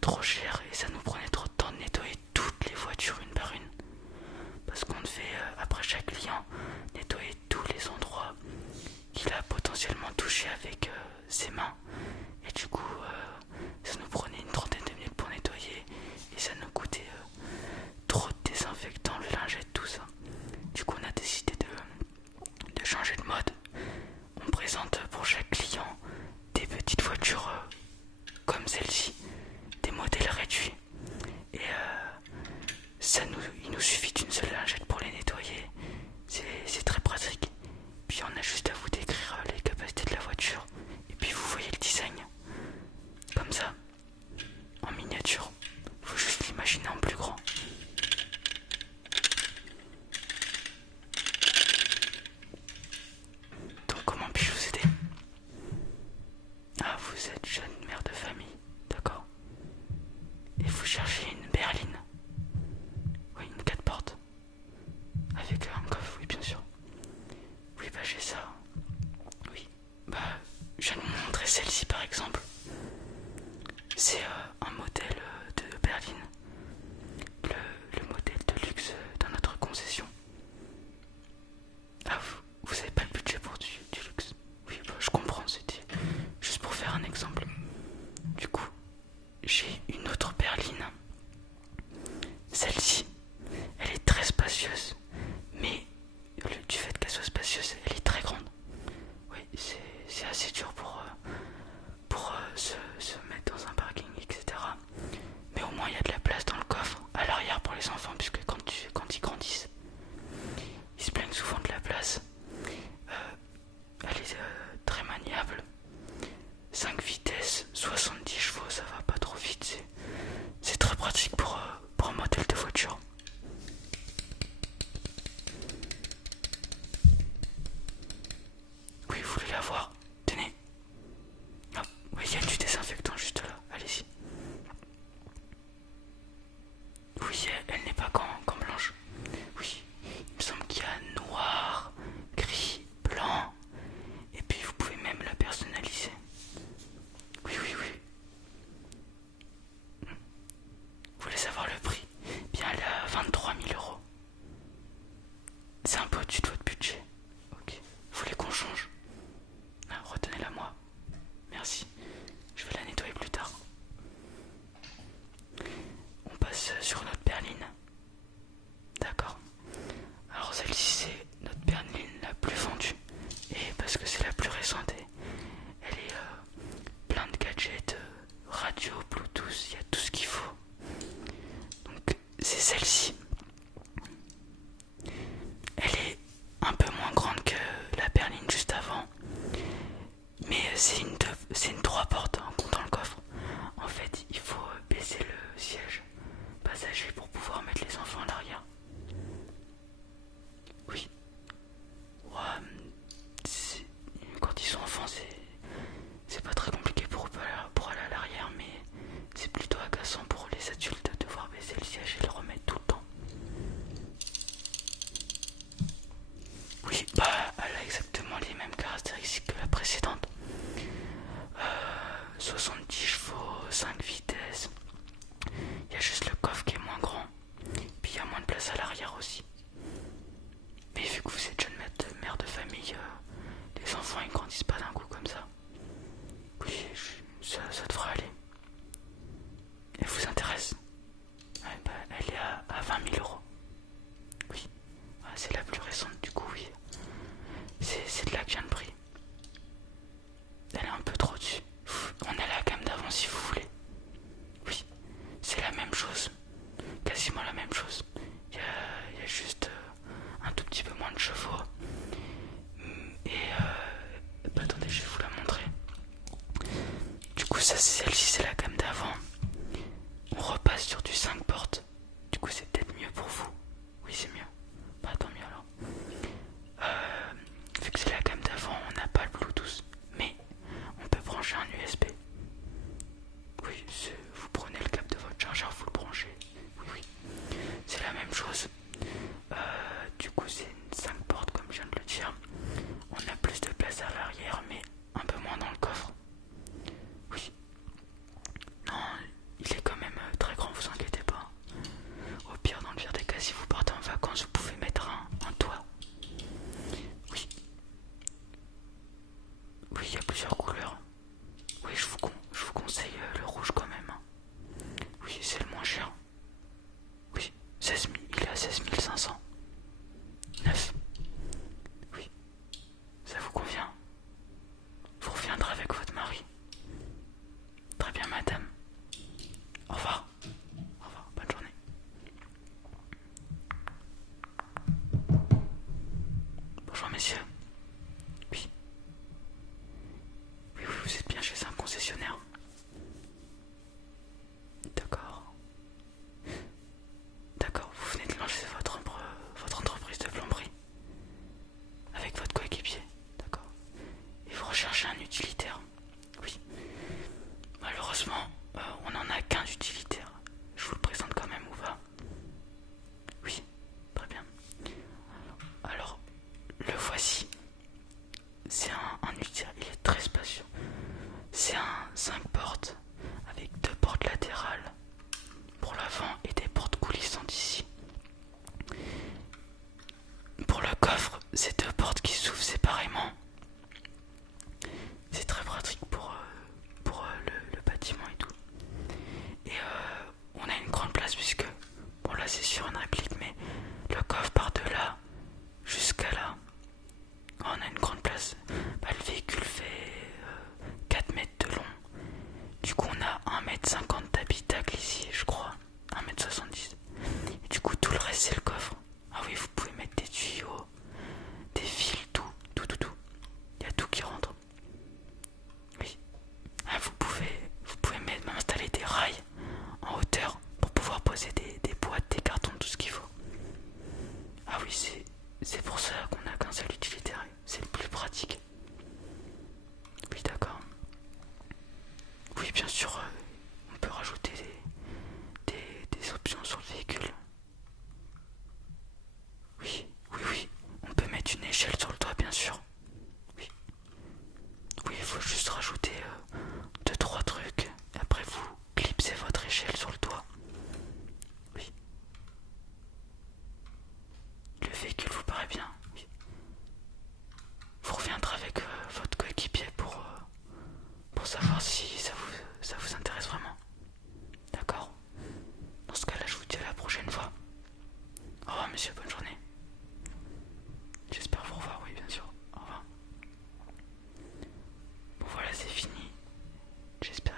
trop cher et ça nous prenait trop de temps de nettoyer toutes les voitures une par une. Parce qu'on devait, après chaque client, nettoyer tous les endroits qu'il a potentiellement touché avec ses mains. Et du coup, ça nous prenait une trentaine de minutes pour nettoyer et ça nous coûtait trop de désinfectant, le lingette, tout ça. Du coup, on a décidé de changer de mode. On présente pour chaque client des petites voitures comme celle-ci, des modèles réduits. Et il nous suffit d'une seule lingette pour les nettoyer. C'est très pratique. Puis on a juste à vous décrire les capacités de la voiture. Et puis vous voyez le design. Comme ça, en miniature. Faut juste l'imaginer en plus grand. Donc comment puis-je vous aider? Ah, vous êtes jeune mère de famille, d'accord. Et vous cherchez une berline. Oui, une 4 portes. Avec un coffre, oui, bien sûr. Oui, bah j'ai ça. Oui, bah je viens de vous montrer celle-ci par exemple. C'est un modèle de berline. Le modèle de luxe dans notre concession. Ah, vous avez pas le budget pour du luxe? Oui, bah, je comprends, c'était juste pour faire un exemple. Du coup, j'ai une autre berline. Celle-ci, elle est très spacieuse, mais du fait qu'elle soit spacieuse, elle est très grande. Oui, c'est assez dur pour se mettre dans un parking, etc. Mais au moins, il y a de la place dans le coffre, à l'arrière pour les enfants, puisque quand ils grandissent, ils se plaignent souvent de la place. Elle est très maniable. 5 vitesses, 70 chevaux, ça va pas trop vite. C'est très pratique pour un modèle de voiture. Oui, vous voulez la voir? Tenez. Hop, oui, il y a du désinfectant juste là. Allez-y. Oui, elle n'est pas qu'en blanche. Oui, il me semble qu'il y a noir, gris, blanc. Et puis vous pouvez même la personnaliser. Oui, oui, oui. Vous voulez savoir le prix? Bien, elle est à 23 000 euros. C'est un peu au-dessus de votre budget. Ok. Vous voulez qu'on change? Ah, retenez-la moi. Merci. Je vais la nettoyer plus tard. On passe sur notre berline. D'accord. Alors celle-ci c'est notre berline la plus vendue. Et parce que c'est la plus récente, elle est plein de gadgets, radio, Bluetooth, il y a tout ce qu'il faut. Donc c'est celle-ci. Elle est un peu moins grande que la berline juste avant. Mais c'est une 3 portes en comptant le coffre. En fait, il faut baisser le siège passager pour pouvoir mettre les enfants à l'arrière. Oui. Ouais, quand ils sont enfants, c'est pas très compliqué pour eux pour aller à l'arrière, mais c'est plutôt agaçant pour les adultes de devoir baisser le siège et le remettre tout le temps. Oui, bah elle a exactement les mêmes caractéristiques que la précédente. J'espère